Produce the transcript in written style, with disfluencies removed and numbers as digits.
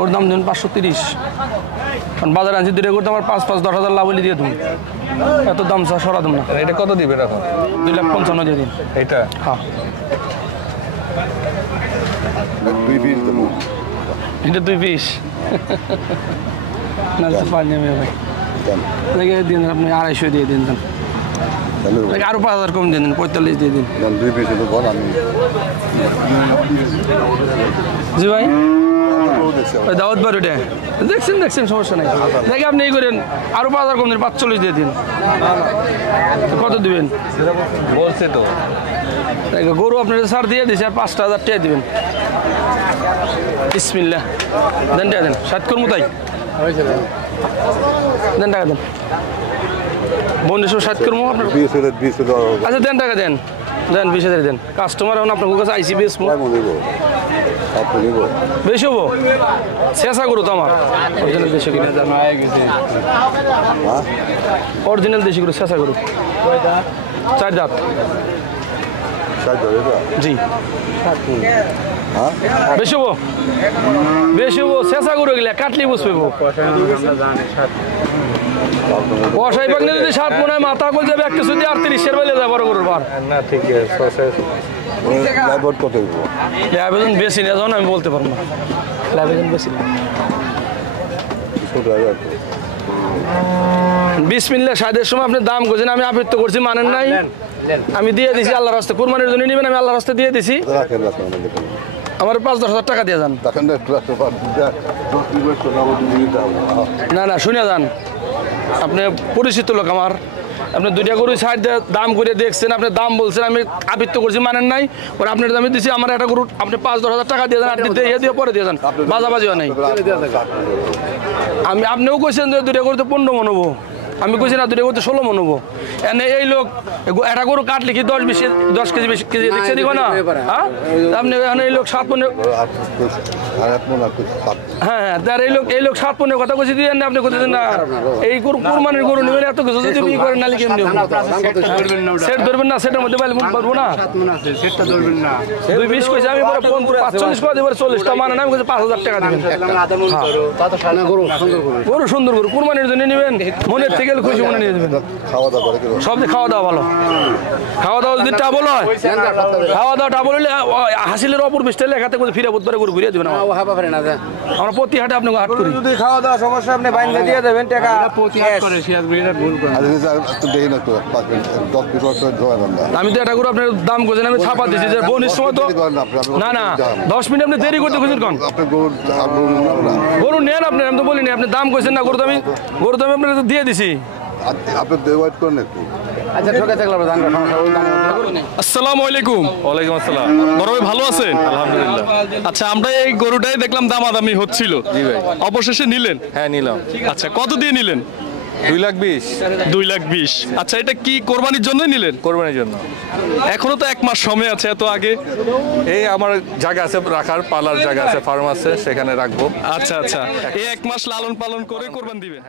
ওর দাম দেবেন 530, কারণ বাজারে আনছি দুটো করতে আমার 5-10 হাজার লাভ হলে দিয়ে দেবেন, এত দাম সরা দেব না। এটা কত দিবেন এখন? 2,55,000 দিয়ে দিন। এটা হ্যাঁ, এটা 2 পিস না পারি আমি ভাই, দেখে দিন আপনি 250 দিয়ে দিন, আরো 5,000 কম দিয়ে দিন, 45 দিয়ে দিন। জি ভাই, ওই দাওয়াত বার ওটা দেখছেন সমস্যা নাই, দেখে আপনি এই করেন আরো 5,000 কম দিন, 45 দিয়ে দিন। কত দিবেন বলছে তো? গরু আপনার ছাড় দিয়ে দিছে, আর 5,000 টাকা দিবেন। বিসমিল্লাহ, দেন টাকা দেন, 60 করবো তাই দেন, টাকা দেন বন্ধু, 60 করবো আপনার। আচ্ছা দেন, টাকা দেন, 20,000 দেন। কাস্টমার এখন আপনার কাছে আইসি বেশ বেশি হবো, শেষা করো তো আমার অরিজিনাল দেশি গরু, অরিজিনাল দেশি গরু শেষা করো, 4 দাঁত। জি বেশি হবো, বেশি হবো, শেষা করো গেলে কাটলি বুঝবে কষাই পাকলে যদি 7 মনে হয় মাথা কল যাবে, একটা শুধু 38-এর বেলে যাবে বড় গরুর বার না। ঠিক আছে, আবেদন বেশি না যখন আমি বলতে পারবো না, আবেদন বেশি না। বিসমিল্লাহ, 60-এর সময় আপনি দাম করছেন, আমি আবৃত্ত করছি, মানেন নাই, আমি দিয়ে দিছি আল্লাহর রাস্তায়, কুরবানির জন্য নেবেন, আমি আল্লাহর রাস্তায় দিয়ে দিছি, আমার 5-10 হাজার টাকা দিয়ে যান। না না শুনে যান, আপনি পরিচিত লোক আমার, আপনি 2টা গরু সাইড দিয়ে দাম করে দেখছেন, আপনি দাম বলছেন, আমি আবৃত্ত করছি, মানেন নাই, ওরা আপনার দামে দিচ্ছি, আমার একটা গরু আপনি 5-10 হাজার টাকা দিয়ে যান, আর দিয়ে পরে দিয়ে যান, বাজাবাজিও নাই। আপনিও কইছেন যে 2টা গরুতে 15 মন হবো, আমি কইছি না 2টা গরুতে 16 মন হবো। এনে এই লোক একটা গরু কাটলে কি 10 কেজি বেশি কেজি দেখছেন না? হ্যাঁ, আপনি এখানে এই লোক 7 মনে, হ্যাঁ তার এই লোক 7 মনের কথা কইছি দিয়ে আপনি কইতেছেন না, এই গরু কুরবানির গরু নেবেন, এত কিছু যদি ই করেন নালি কেমনি সেট ধরবেন না, সেটার মধ্যে পাইলে পারবো না, সেটটা ধরবেন না। 2-20 কইছি আমি, 45 করে দেব, 40টা মানে না, আমি কইছি 5,000 টাকা দিবেন। গরু সুন্দর গরু, কুরবানির জন্য নেবেন, মনের থেকে খুশি মনে নিয়ে দেবেন। সব খাওয়া দাওয়া ভালো, খাওয়া দাওয়া যদি টাবল হয়, খাওয়া দাওয়া টাবল হলে হাসিলের অপর বৃষ্টি লেখাতে ফিরে বুধবারে গরু ঘুরিয়ে দেবেন। আমরা প্রতি হাটে আপনাকে হাট করি, যদি খাওয়া দাওয়া সমস্যা আপনি বাইন্দা দিয়ে দেবেন টাকা। আমি তো এটা গরু আপনার দাম করছেন, আমি ছাপা দিচ্ছি যে বোনের সময় তো না না 10 মিনিট আপনি দেরি করতে খুঁজছেন কোন গরু নেন আপনি, আমি তো বলিনি, আপনি দাম করছেন না, গরু তো আমি আপনার দিয়ে দিছি। আসসালামু আলাইকুম। ওয়ালাইকুম আসসালাম। বড় ভাই ভালো আছেন? আলহামদুলিল্লাহ। আচ্ছা, আমরা এই গরুটাই দেখলাম দামাদামি হচ্ছিল, জি ভাই। অবশেষে নিলেন? হ্যাঁ নিলাম। আচ্ছা, কত দিয়ে নিলেন? 2,20,000। 2,20,000। আচ্ছা, এটা কি কোরবানির জন্যই নিলেন? কোরবানির জন্য। এখনো তো 1 মাস সময় আছে, এত আগে? এই আমার জায়গা আছে রাখার, পালার জায়গা আছে, ফার্ম আছে, সেখানে রাখবো। আচ্ছা আচ্ছা, এই 1 মাস লালন পালন করে কোরবান দিবেন?